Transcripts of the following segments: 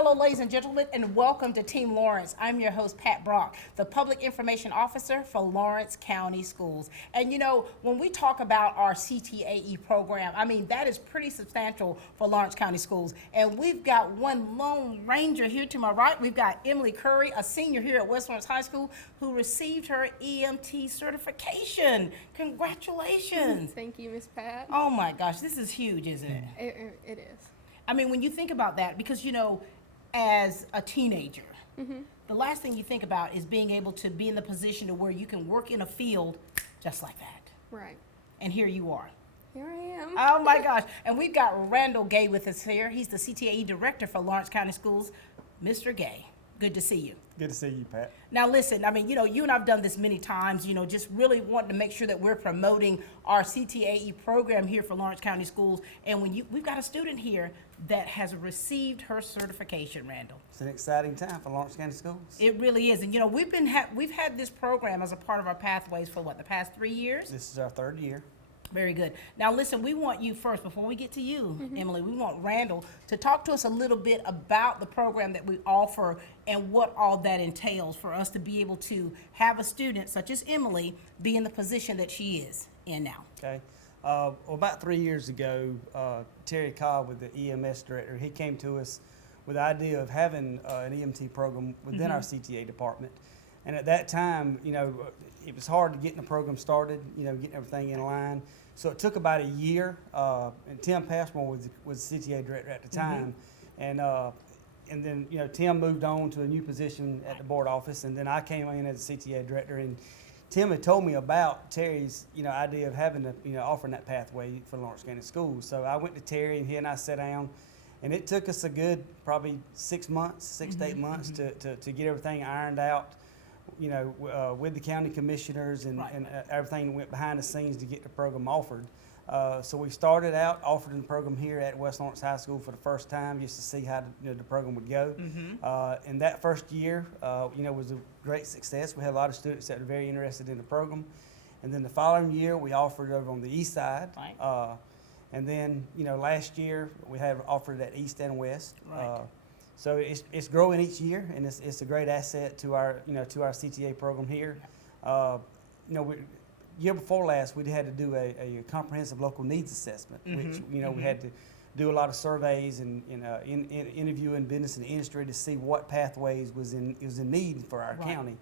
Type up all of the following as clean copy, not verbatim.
Hello, ladies and gentlemen, and welcome to Team Lawrence. I'm your host, Pat Brock, the Public Information Officer for Lawrence County Schools. And you know, when we talk about our CTAE program, I mean, that is pretty substantial for Lawrence County Schools. And we've got one Lone Ranger here to my right. We've got Emily Currie, a senior here at West Lawrence High School, who received her EMT certification. Congratulations. Thank you, Miss Pat. Oh my gosh, this is huge, isn't it? It is. I mean, when you think about that, because you know, as a teenager, the last thing you think about is being able to be in the position to where you can work in a field just like that. Right. And here you are. Here I am. Oh my gosh. And we've got Randall Gay with us here. He's the CTAE director for Lawrence County Schools. Mr. Gay, good to see you. Good to see you, Pat. Now listen, I mean, you know, you and I've done this many times, you know, just really wanting to make sure that we're promoting our CTAE program here for Lawrence County Schools. And we've got a student here that has received her certification, Randall. It's an exciting time for Lawrence County Schools. It really is. And you know, we've had this program as a part of our pathways for what, the past 3 years? This is our third year. Very good. Now listen, we want you first, before we get to you, Emily, we want Randall to talk to us a little bit about the program that we offer and what all that entails for us to be able to have a student such as Emily be in the position that she is in now. Okay. Well, about 3 years ago, Terry Cobb, with the EMS director, he came to us with the idea of having an EMT program within our CTA department. And at that time, you know, it was hard to get the program started, you know, getting everything in line. So it took about a year. And Tim Passmore was the CTA director at the time. And then, you know, Tim moved on to a new position at the board office. And then I came in as the CTA director. And Tim had told me about Terry's, you know, idea of having a, you know, offering that pathway for Lawrence County Schools. So I went to Terry, and he and I sat down. And it took us a good probably 6 months, 6 to 8 months to get everything ironed out, you know, with the county commissioners and everything went behind the scenes to get the program offered. So we started out offering the program here at West Lawrence High School for the first time, just to see how the program would go. And that first year, you know, was a great success. We had a lot of students that were very interested in the program. And then the following year, we offered over on the east side. And then, you know, last year we had offered at east and west. So it's growing each year, and it's a great asset to our, you know, to our CTA program here. You know, year before last, we had to do a comprehensive local needs assessment, which, you know, we had to do a lot of surveys and interviewing business and industry to see what pathways was in need for our county.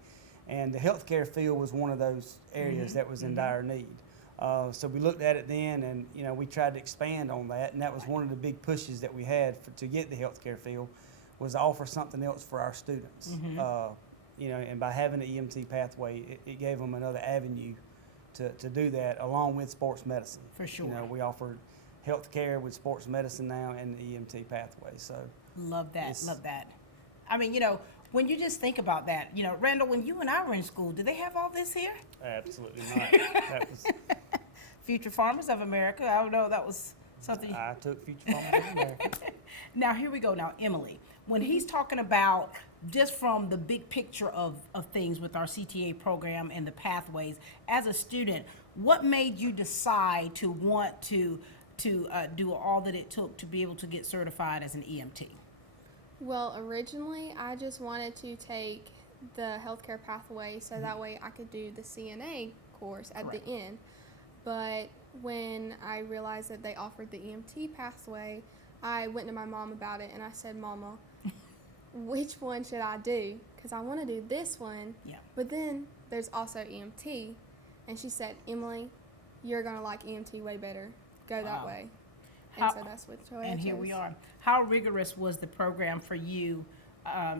And the healthcare field was one of those areas that was in dire need. So we looked at it then, and, you know, we tried to expand on that, and that was one of the big pushes that we had to get the healthcare field, was to offer something else for our students. You know, and by having the EMT pathway, it gave them another avenue to do that, along with sports medicine. For sure. You know, we offer health care with sports medicine now and the EMT pathway. So love that, love that. I mean, you know, when you just think about that, you know, Randall, when you and I were in school, did they have all this here? Absolutely not. That was Future Farmers of America. I don't know, that was something. I took Future Farmers of America. Now, here we go. Now, Emily, when he's talking about just from the big picture of things with our CTA program and the pathways, as a student, what made you decide to want to do all that it took to be able to get certified as an EMT? Well, originally, I just wanted to take the healthcare pathway so that way I could do the CNA course at the end. But when I realized that they offered the EMT pathway, I went to my mom about it, and I said, Mama, which one should I do? Because I want to do this one, but then there's also EMT. And she said, Emily, you're going to like EMT way better. Go that way. And so that's what I And chose. here we are. How rigorous was the program for you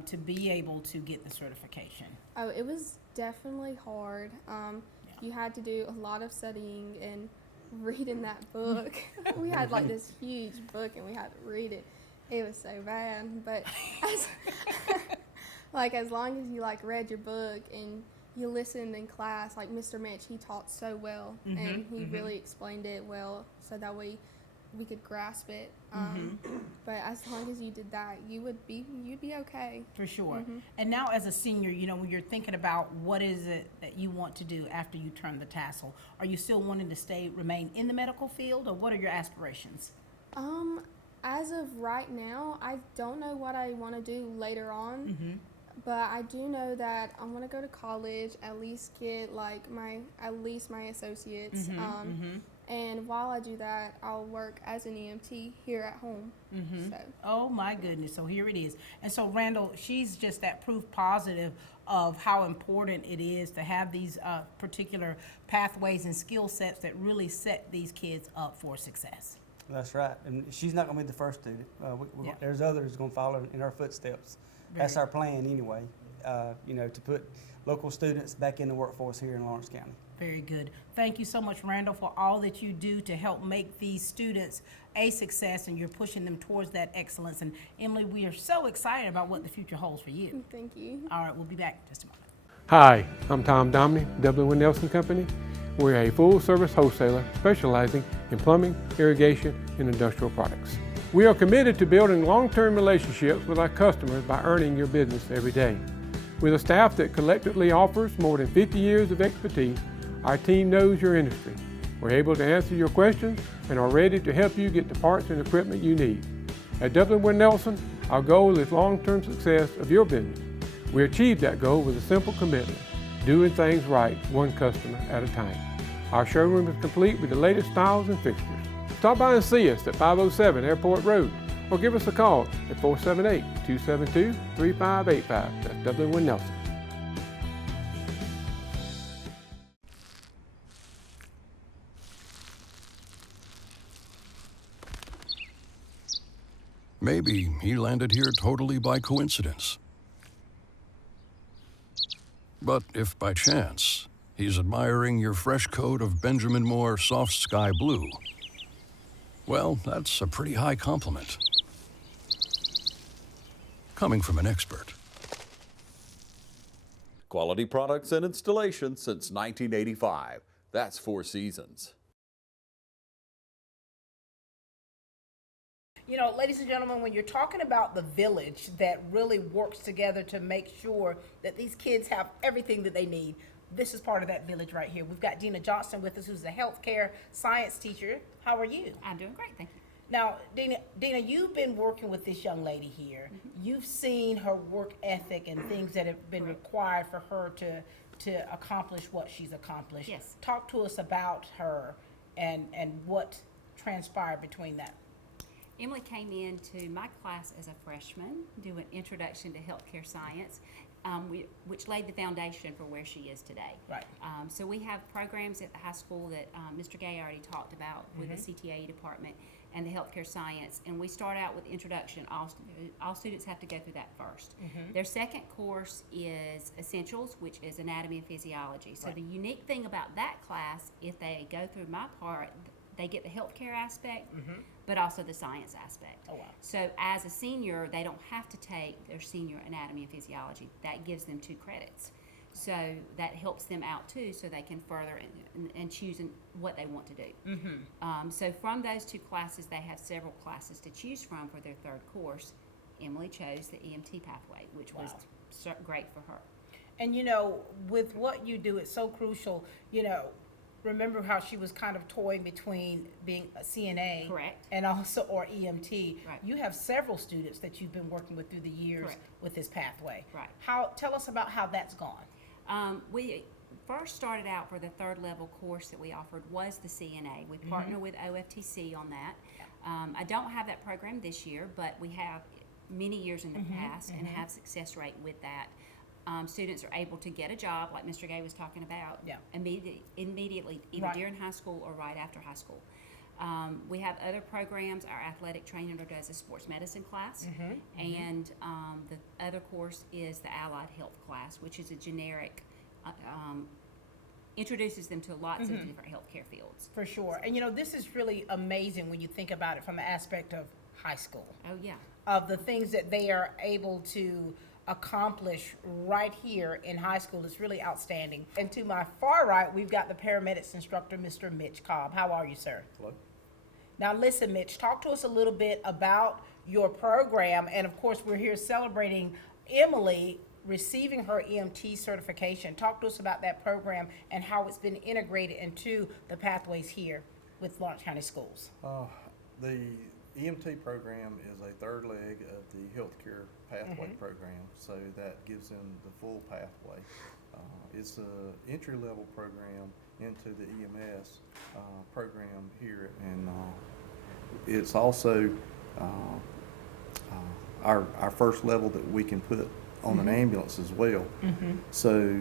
to be able to get the certification? Oh, it was definitely hard. You had to do a lot of studying and reading that book. We had like this huge book, and we had to read it. It was so bad, but as long as you like read your book and you listened in class, like Mr. Mitch, he taught so well, and he really explained it well, so that way we could grasp it. But as long as you did that, you'd be okay. For sure. And now as a senior, you know, when you're thinking about what is it that you want to do after you turn the tassel, are you still wanting to remain in the medical field, or what are your aspirations? As of right now, I don't know what I want to do later on, Mm-hmm. but I do know that I want to go to college, at least get like my associates. And while I do that, I'll work as an EMT here at home. So Oh my goodness, so here it is. And so Randall, she's just that proof positive of how important it is to have these particular pathways and skill sets that really set these kids up for success. That's right. And she's not going to be the first student. Yeah. There's others going to follow in her footsteps. That's Very- our plan anyway, to put local students back in the workforce here in Lawrence County. Very good. Thank you so much, Randall, for all that you do to help make these students a success, and you're pushing them towards that excellence. And Emily, we are so excited about what the future holds for you. thank you. All right, we'll be back in just a moment. Hi, I'm Tom Domney, W. Nelson Company. We're a full-service wholesaler specializing in plumbing, irrigation, and industrial products. We are committed to building long-term relationships with our customers by earning your business every day. With a staff that collectively offers more than 50 years of expertise, our team knows your industry. We're able to answer your questions and are ready to help you get the parts and equipment you need. At W. Nelson, our goal is long-term success of your business. We achieve that goal with a simple commitment, doing things right, one customer at a time. Our showroom is complete with the latest styles and fixtures. Stop by and see us at 507 Airport Road or give us a call at 478-272-3585. That's W. Nelson. Maybe he landed here totally by coincidence. But if by chance he's admiring your fresh coat of Benjamin Moore soft sky blue, well, that's a pretty high compliment. Coming from an expert. Quality products and installation since 1985. That's Four Seasons. You know, ladies and gentlemen, when you're talking about the village that really works together to make sure that these kids have everything that they need, this is part of that village right here. We've got Dina Johnson with us, who's a healthcare science teacher. How are you? I'm doing great, thank you. Now, Dina, you've been working with this young lady here. You've seen her work ethic and things that have been required for her to accomplish what she's accomplished. Yes. Talk to us about her and what transpired between that. Emily came into my class as a freshman, doing Introduction to Healthcare Science, which laid the foundation for where she is today. Right. So we have programs at the high school that Mr. Gay already talked about with the CTAE department and the healthcare science, and we start out with introduction. All students have to go through that first. Their second course is essentials, which is anatomy and physiology. So the unique thing about that class, if they go through my part, they get the healthcare aspect, but also the science aspect. Oh, wow. So as a senior, they don't have to take their senior anatomy and physiology. That gives them 2 credits. So that helps them out too, so they can further and choose what they want to do. So from those 2 classes, they have several classes to choose from for their third course. Emily chose the EMT pathway, which was great for her. And you know, with what you do, it's so crucial. You know, remember how she was kind of toying between being a CNA, Correct. and also or EMT. Right. You have several students that you've been working with through the years Correct. with this pathway. Right. Tell us about how that's gone. We first started out for the third level course that we offered was the CNA. We partner with OFTC on that. I don't have that program this year, but we have many years in the past and have success rate with that. Students are able to get a job, like Mr. Gay was talking about, immediately, either during high school or right after high school. We have other programs. Our athletic trainer does a sports medicine class, and the other course is the allied health class, which is a generic, introduces them to lots of different healthcare fields. For sure. And you know, this is really amazing when you think about it from the aspect of high school, Oh, yeah. of the things that they are able to accomplish right here in high school is really outstanding. And to my far right, we've got the paramedics instructor, Mr. Mitch Cobb. How are you, sir? Hello. Now listen, Mitch, talk to us a little bit about your program. And of course, we're here celebrating Emily receiving her EMT certification. Talk to us about that program and how it's been integrated into the pathways here with Lawrence County Schools. The EMT program is a third leg of the healthcare pathway program, so that gives them the full pathway. It's a entry-level program into the EMS program here, and it's also our first level that we can put on an ambulance as well. So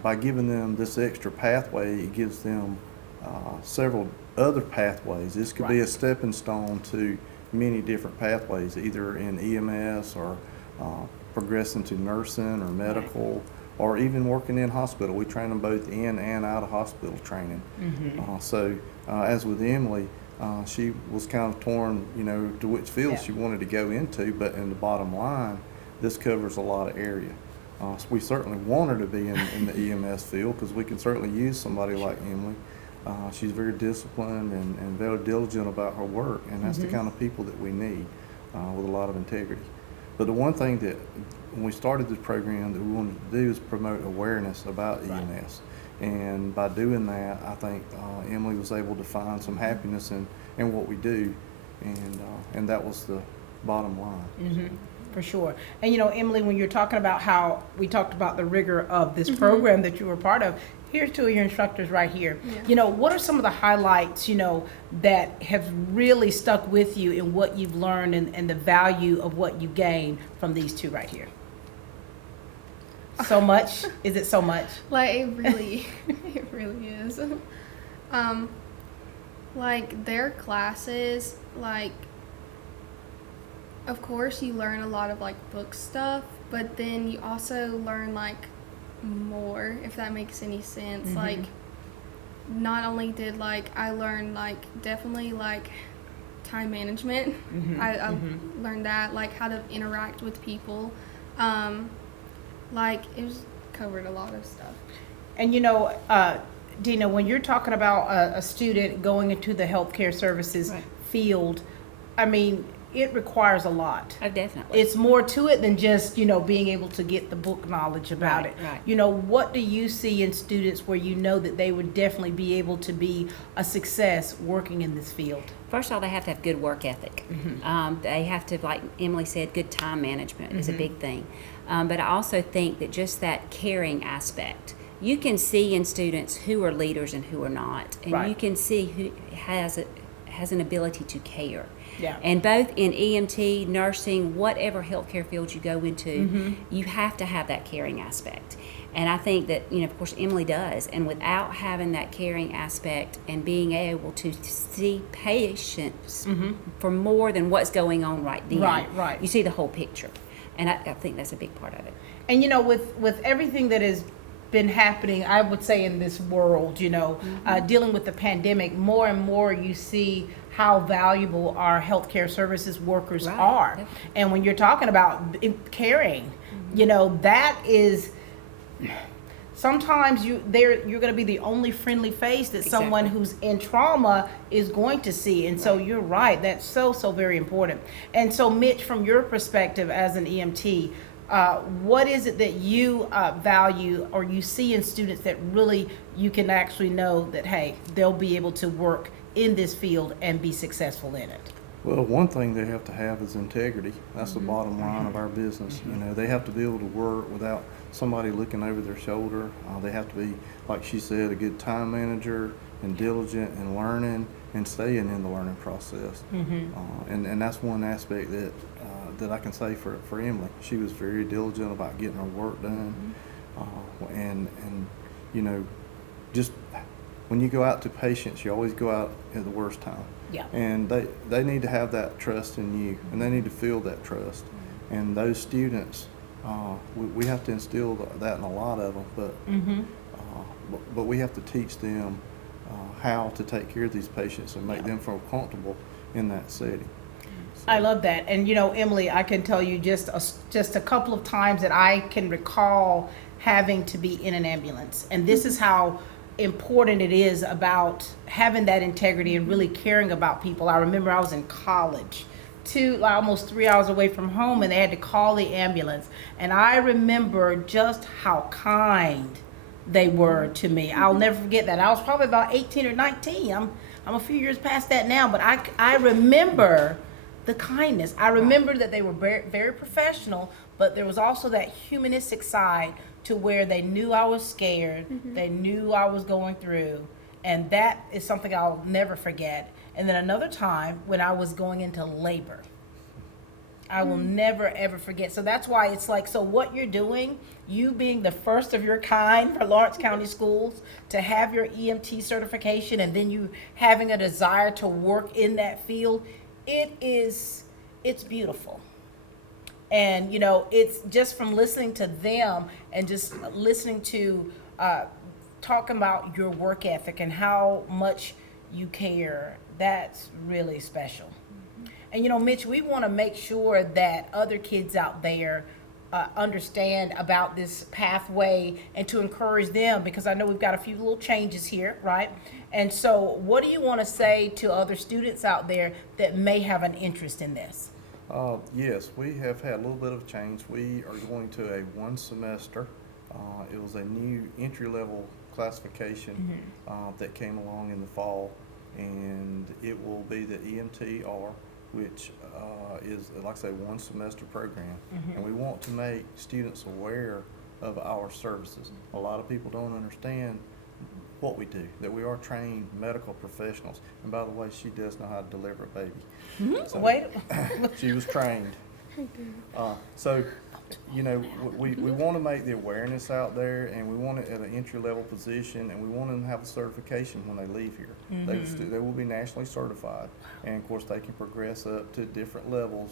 by giving them this extra pathway, it gives them several other pathways. This could be a stepping stone to many different pathways, either in EMS or progressing to nursing or medical, or even working in hospital. We train them both in and out of hospital training. So as with Emily, she was kind of torn, to which field she wanted to go into, but in the bottom line, this covers a lot of area. So we certainly want her to be in the EMS field, because we can certainly use somebody like Emily. She's very disciplined and very diligent about her work, and that's the kind of people that we need with a lot of integrity. But the one thing that, when we started this program, that we wanted to do is promote awareness about EMS. And by doing that, I think Emily was able to find some happiness in what we do, and that was the bottom line. For sure. And Emily, when you're talking about how we talked about the rigor of this program that you were part of, here's two of your instructors right here. What are some of the highlights, that have really stuck with you in what you've learned and the value of what you gained from these two right here? So much? Is it so much? Like, it really is. Like, their classes, like, of course you learn a lot of, like, book stuff, but then you also learn, like, more, if that makes any sense. Like, not only did, like, I learn, like, definitely, like, time management. I learned that, like, how to interact with people. Like, it was covered a lot of stuff. And Dina, when you're talking about a student going into the healthcare services field, I mean, it requires a lot. Oh, definitely. It's more to it than just, being able to get the book knowledge about it. What do you see in students where that they would definitely be able to be a success working in this field? First of all, they have to have good work ethic. They have to, like Emily said, good time management is a big thing. But I also think that just that caring aspect, you can see in students who are leaders and who are not, and you can see who has an ability to care. And both in EMT, nursing, whatever healthcare field you go into, you have to have that caring aspect. And I think that, of course, Emily does. And without having that caring aspect and being able to see patients for more than what's going on right then, you see the whole picture. And I think that's a big part of it. And, with everything that has been happening, I would say, in this world, dealing with the pandemic, more and more you see how valuable our healthcare services workers are. Definitely. And when you're talking about caring, that is, sometimes you're going to be the only friendly face that someone who's in trauma is going to see. And so you're right, that's so very important. And so Mitch, from your perspective as an EMT, what is it that you value or you see in students that really you can actually know that, hey, they'll be able to work in this field and be successful in it? Well, one thing they have to have is integrity. That's the bottom line of our business. They have to be able to work without somebody looking over their shoulder. They have to be, like she said, a good time manager and diligent in learning and staying in the learning process. And that's one aspect that I can say for Emily. She was very diligent about getting her work done. And just when you go out to patients, you always go out at the worst time. And they need to have that trust in you, and they need to feel that trust. And those students, we have to instill that in a lot of them, but we have to teach them how to take care of these patients and make them feel comfortable in that setting. I love that. And Emily, I can tell you just a couple of times that I can recall having to be in an ambulance. And this is how important it is about having that integrity and really caring about people. I remember I was in college, almost 3 hours away from home, and they had to call the ambulance. And I remember just how kind they were to me. I'll never forget that. I was probably about 18 or 19. I'm a few years past that now, but I remember the kindness. I remember that they were very, very professional, but there was also that humanistic side to where they knew I was scared, they knew I was going through, and that is something I'll never forget. And then another time when I was going into labor. I will never ever forget. So that's why it's like, so what you're doing, you being the first of your kind for Lawrence County Schools, to have your EMT certification and then you having a desire to work in that field, it's beautiful. And, you know, it's just from listening to them and just listening to talking about your work ethic and how much you care, that's really special. And, you know, Mitch, we want to make sure that other kids out there understand about this pathway and to encourage them, because I know we've got a few little changes here, right? And so what do you want to say to other students out there that may have an interest in this? Yes, we have had a little bit of change. We are going to a 1 semester. It was a new entry-level classification that came along in the fall, and it will be the EMTR, which is, like I say, 1 semester program. And we want to make students aware of our services. A lot of people don't understand what we do, that we are trained medical professionals. And by the way, she does know how to deliver a baby. So, Wait. she was trained. So, you know, we want to make the awareness out there, and we want it at an entry-level position, and we want them to have a certification when they leave here. They will be nationally certified, and of course they can progress up to different levels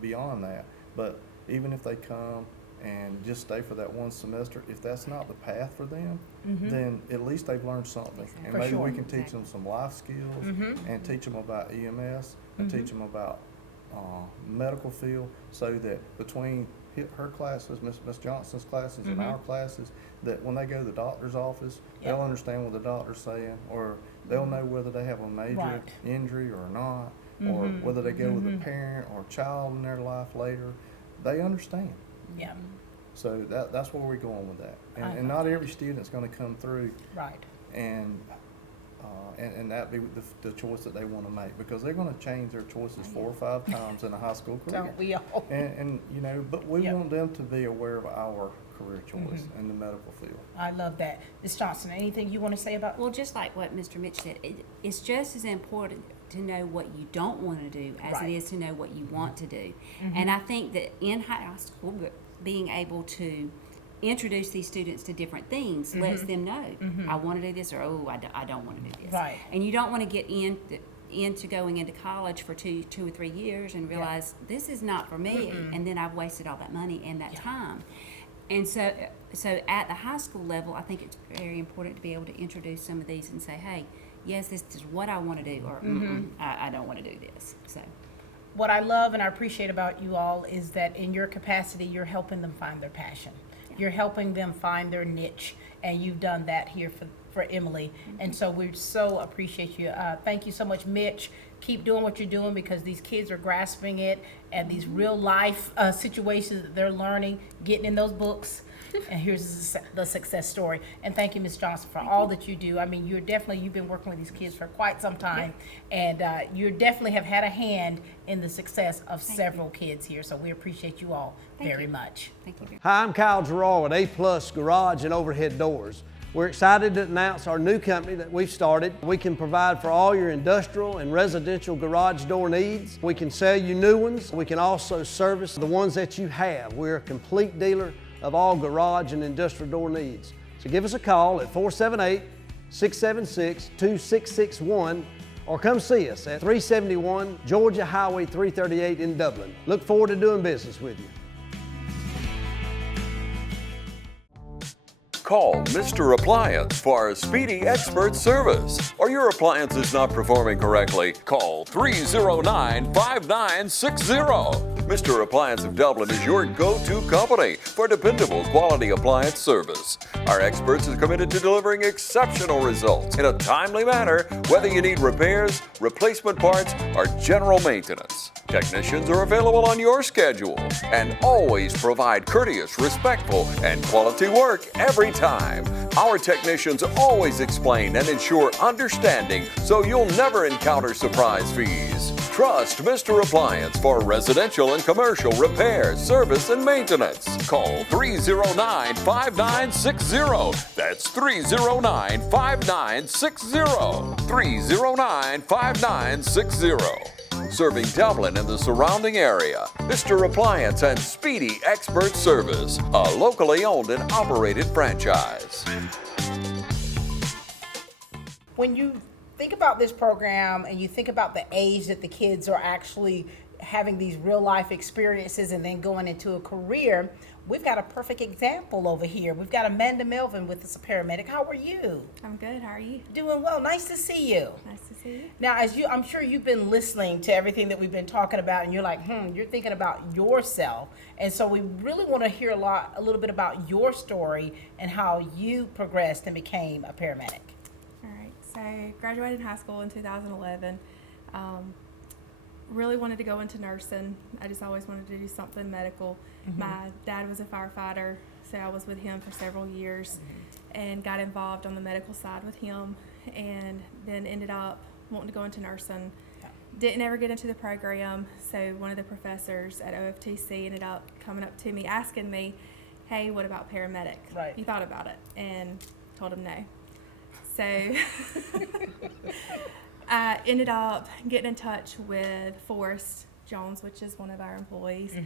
beyond that. But even if they come and just stay for that 1 semester, if that's not the path for them, then at least they've learned something. And For maybe sure. we can teach them some life skills and teach them about EMS and teach them about medical field, so that between her classes, Miss Johnson's classes, and our classes, that when they go to the doctor's office, they'll understand what the doctor's saying, or they'll know whether they have a major injury or not, or whether they go with a parent or child in their life later. They understand. Yeah. So that's where we're going with that. And not every student's going to come through Right. and that be the choice that they want to make, because they're going to change their choices 4 or 5 times in a high school career. Don't we all? And you know, but we want them to be aware of our career choice in the medical field. I love that. Ms. Johnson, anything you want to say about? Well, just like what Mr. Mitch said, it's just as important to know what you don't want to do as it is to know what you want to do. And I think that in high school, being able to introduce these students to different things lets them know, I want to do this, or I don't want to do this. Right. And you don't want to get into going into college for two or 3 years and realize this is not for me, and then I've wasted all that money and that time. And so at the high school level, I think it's very important to be able to introduce some of these and say, hey, yes, this is what I want to do, or I don't want to do this. So What I love and I appreciate about you all is that in your capacity, you're helping them find their passion. You're helping them find their niche, and you've done that here for Emily. And so we so appreciate you. Thank you so much, Mitch. Keep doing what you're doing, because these kids are grasping it, and these real life situations that they're learning, getting in those books. And here's the success story. And thank you, Ms. Johnson, for all that you do. I mean, you've been working with these kids for quite some time, and you definitely have had a hand in the success of several kids here. So we appreciate you all very much. thank you. Hi, I'm Kyle Gerard with A+ Garage and Overhead Doors. We're excited to announce our new company that we've started. We can provide for all your industrial and residential garage door needs. We can sell you new ones. We can also service the ones that you have. We're a complete dealer of all garage and industrial door needs. So give us a call at 478-676-2661, or come see us at 371 Georgia Highway 338 in Dublin. Look forward to doing business with you. Call Mr. Appliance for a speedy expert service. Or your appliance is not performing correctly, call 309-5960. Mr. Appliance of Dublin is your go-to company for dependable quality appliance service. Our experts are committed to delivering exceptional results in a timely manner, whether you need repairs, replacement parts, or general maintenance. Technicians are available on your schedule and always provide courteous, respectful, and quality work every time. Our technicians always explain and ensure understanding, so you'll never encounter surprise fees. Trust Mr. Appliance for residential and commercial repair, service, and maintenance. Call 309-5960. That's 309-5960. 309-5960. Serving Dublin and the surrounding area. Mr. Appliance and Speedy Expert Service, a locally owned and operated franchise. When you think about this program and you think about the age that the kids are actually having these real life experiences and then going into a career, we've got a perfect example over here. We've got Amanda Melvin with us, a paramedic. How are you? I'm good. How are you? Doing well. Nice to see you. Nice to see you. Now, I'm sure you've been listening to everything that we've been talking about, and you're like, you're thinking about yourself. And so we really want to hear a little bit about your story and how you progressed and became a paramedic. All right. So graduated high school in 2011. Really wanted to go into nursing. I just always wanted to do something medical. My dad was a firefighter, so I was with him for several years and got involved on the medical side with him, and then ended up wanting to go into nursing. Didn't ever get into the program, so one of the professors at OFTC ended up coming up to me asking me, hey, what about paramedic? Right. You thought about it? And told him no. So I ended up getting in touch with Forrest Jones, which is one of our employees,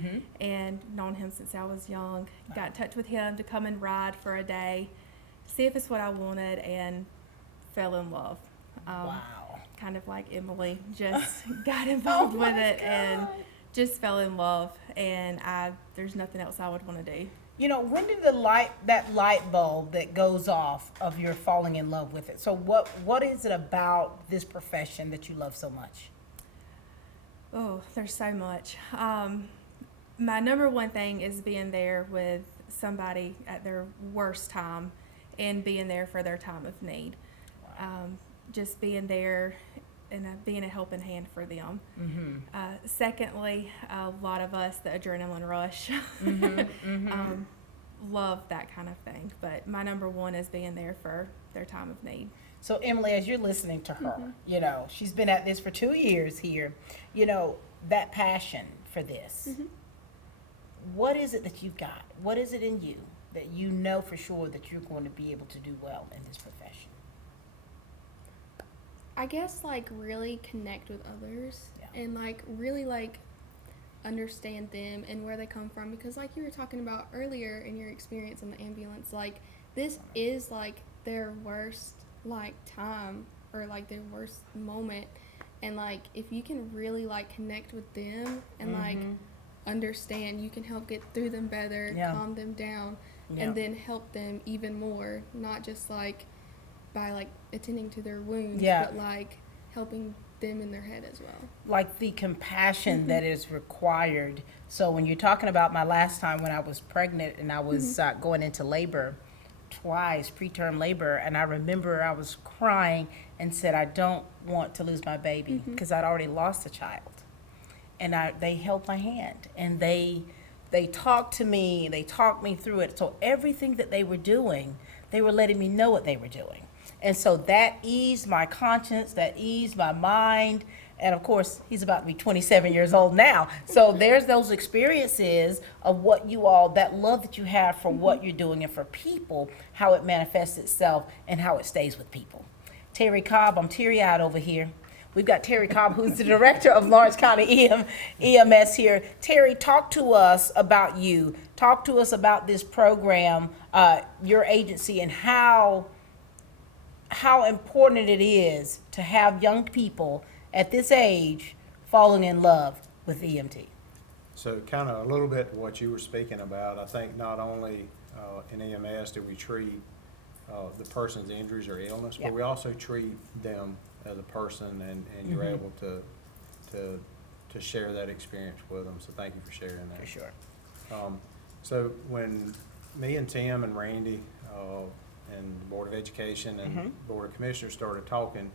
and known him since I was young. Got in touch with him to come and ride for a day, see if it's what I wanted, and fell in love. Wow. Kind of like Emily, just got involved with it and just fell in love, and there's nothing else I would want to do. You know, when did that light bulb that goes off of your falling in love with it? So what is it about this profession that you love so much? Oh, there's so much. My number one thing is being there with somebody at their worst time and being there for their time of need. Just being there and being a helping hand for them. Secondly, a lot of us, the adrenaline rush, love that kind of thing. But my number one is being there for their time of need. So Emily, as you're listening to her, you know, she's been at this for 2 years here, you know, that passion for this. What is it that you've got? What is it in you that you know for sure that you're going to be able to do well in this profession? I guess like really connect with others and like really like understand them and where they come from, because like you were talking about earlier in your experience in the ambulance, like this is like their worst like time or like their worst moment, and like if you can really like connect with them and like understand, you can help get through them better, calm them down, and then help them even more, not just like by like attending to their wounds, but like helping them in their head as well. Like the compassion that is required. So when you're talking about my last time when I was pregnant and I was going into labor twice, preterm labor, and I remember I was crying and said, I don't want to lose my baby because I'd already lost a child. And they held my hand and they talked to me, they talked me through it. So everything that they were doing, they were letting me know what they were doing. And so that eased my conscience, that eased my mind. And of course, he's about to be 27 years old now. So there's those experiences of what you all, that love that you have for what you're doing and for people, how it manifests itself and how it stays with people. Terry Cobb, I'm teary-eyed over here. We've got Terry Cobb, who's the director of Lawrence County EMS here. Terry, talk to us about you. Talk to us about this program, your agency, and how important it is to have young people at this age falling in love with EMT. So kind of a little bit what you were speaking about, I think not only in EMS do we treat the person's injuries or illness, but we also treat them as a person, and you're able to share that experience with them. So thank you for sharing that. For sure. So when me and Tim and Randy and the Board of Education and Board of Commissioners started talking,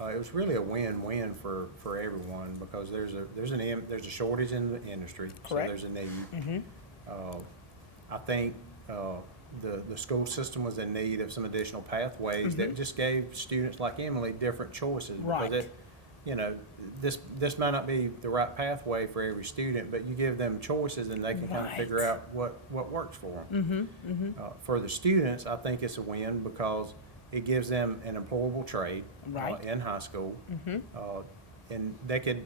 it was really a win-win for everyone, because there's a shortage in the industry. Correct. So there's a need. I think the school system was in need of some additional pathways that just gave students like Emily different choices. Right. Because you know, this might not be the right pathway for every student, but you give them choices and they can kind of figure out what works for them. For the students, I think it's a win because it gives them an employable trade in high school. And they could,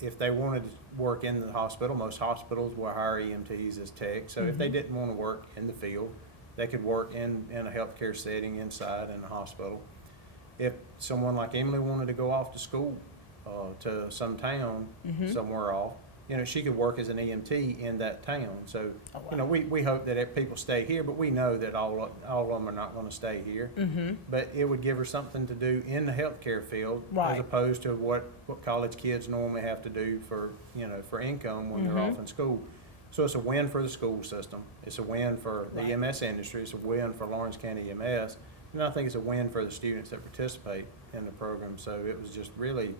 if they wanted to work in the hospital, most hospitals will hire EMTs as techs. So if they didn't want to work in the field, they could work in a healthcare setting inside in a hospital. If someone like Emily wanted to go off to school to some town somewhere off, you know, she could work as an EMT in that town. So, you know, we hope that if people stay here, but we know that all of them are not going to stay here. But it would give her something to do in the healthcare field as opposed to what college kids normally have to do for, you know, for income when they're off in school. So it's a win for the school system. It's a win for the EMS industry. It's a win for Lawrence County EMS. And I think it's a win for the students that participate in the program. So it was just really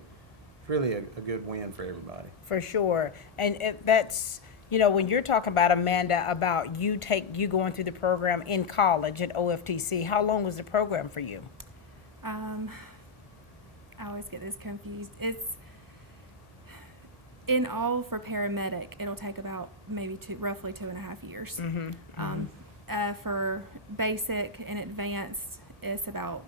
a good win for everybody. For sure. And that's, you know, when you're talking about, Amanda, about you going through the program in college at OFTC, how long was the program for you? I always get this confused. It's in all for paramedic, it'll take about maybe roughly 2.5 years. For basic and advanced, it's about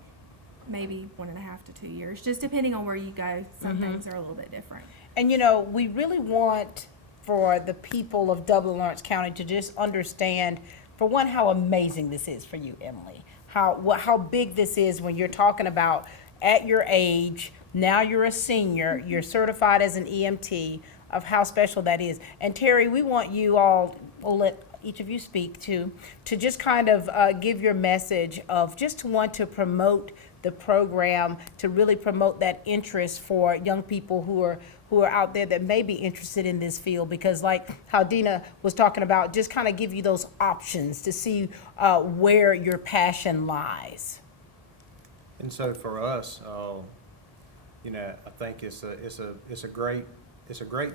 maybe 1.5 to 2 years, just depending on where you go. Some things are a little bit different. And you know, we really want for the people of Dublin, Lawrence County to just understand, for one, how amazing this is for you, Emily. How big this is when you're talking about at your age, now you're a senior, you're certified as an EMT, of how special that is. And Terry, we want you all, we'll let each of you speak to just kind of give your message of just to want to promote the program, to really promote that interest for young people who are out there that may be interested in this field, because like how Dina was talking about, just kind of give you those options to see where your passion lies. And so for us, you know, I think it's a great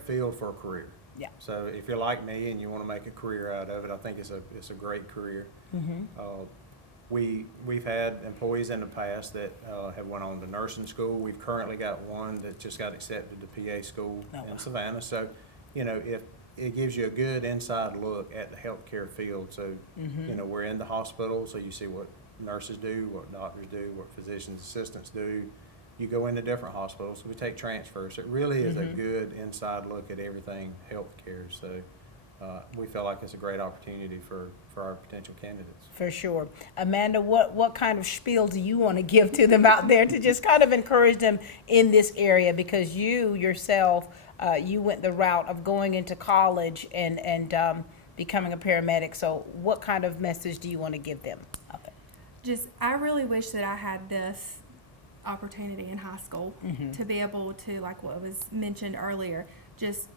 field for a career. Yeah. So if you're like me and you want to make a career out of it, I think it's a great career. We've had employees in the past that have went on to nursing school. We've currently got one that just got accepted to PA school in Savannah. So, you know, if it gives you a good inside look at the healthcare field. So, you know, we're in the hospital, so you see what nurses do, what doctors do, what physicians' assistants do. You go into different hospitals, so we take transfers. It really is a good inside look at everything healthcare. So we feel like it's a great opportunity for our potential candidates. For sure. Amanda, what kind of spiel do you want to give to them out there to just kind of encourage them in this area? Because you yourself, you went the route of going into college and becoming a paramedic. So what kind of message do you want to give them out there? I really wish that I had this opportunity in high school to be able to, like what was mentioned earlier, just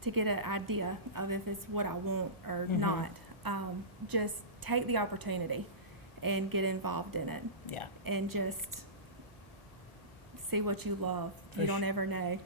to get an idea of if it's what I want or not. Just take the opportunity and get involved in it. Yeah. And just see what you love. You don't ever know.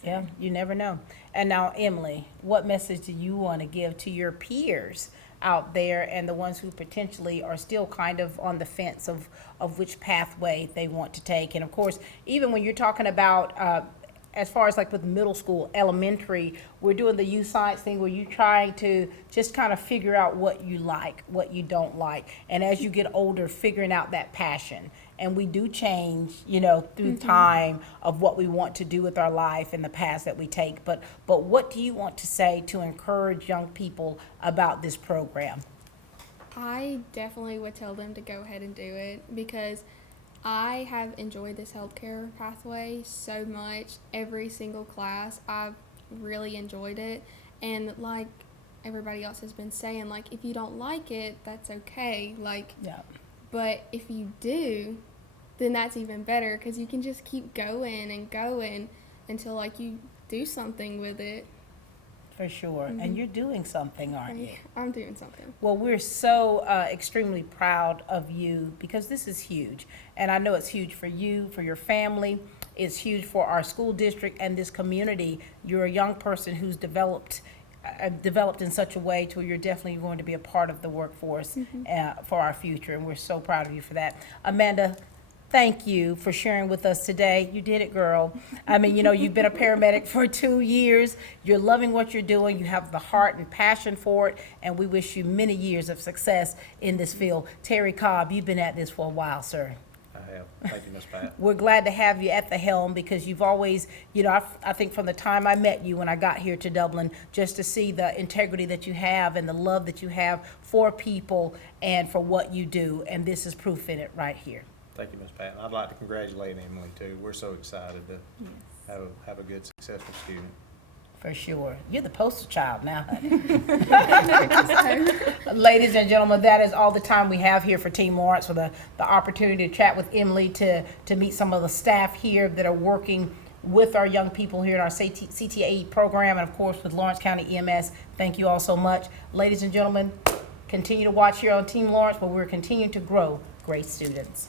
So. Yeah, you never know. And now, Emily, what message do you want to give to your peers out there and the ones who potentially are still kind of on the fence of which pathway they want to take? And of course, even when you're talking about as far as like with middle school, elementary, we're doing the youth science thing where you're trying to just kind of figure out what you like, what you don't like. And as you get older, figuring out that passion. And we do change, you know, through time of what we want to do with our life and the paths that we take. But what do you want to say to encourage young people about this program? I definitely would tell them to go ahead and do it, because I have enjoyed this healthcare pathway so much. Every single class, I've really enjoyed it. And like everybody else has been saying, like, if you don't like it, that's okay. Like, yeah. But if you do, then that's even better, because you can just keep going and going until like you do something with it. For sure. And you're doing something, aren't you? I'm doing something. Well, we're so extremely proud of you, because this is huge. And I know it's huge for you, for your family. It's huge for our school district and this community. You're a young person who's developed in such a way to where you're definitely going to be a part of the workforce for our future. And we're so proud of you for that. Amanda, thank you for sharing with us today. You did it, girl. I mean, you know, you've been a paramedic for 2 years. You're loving what you're doing. You have the heart and passion for it, and we wish you many years of success in this field. Terry Cobb, you've been at this for a while, sir. I have. Thank you, Ms. Pat. We're glad to have you at the helm because you've always, you know, I think from the time I met you when I got here to Dublin, just to see the integrity that you have and the love that you have for people and for what you do, and this is proof in it right here. Thank you, Ms. Pat. And I'd like to congratulate Emily, too. We're so excited to have a good, successful student. For sure. You're the poster child now, honey. Ladies and gentlemen, that is all the time we have here for Team Lawrence, for the opportunity to chat with Emily, to meet some of the staff here that are working with our young people here in our CTAE program, and of course with Lawrence County EMS. Thank you all so much. Ladies and gentlemen, continue to watch here on Team Lawrence, where we're continuing to grow great students.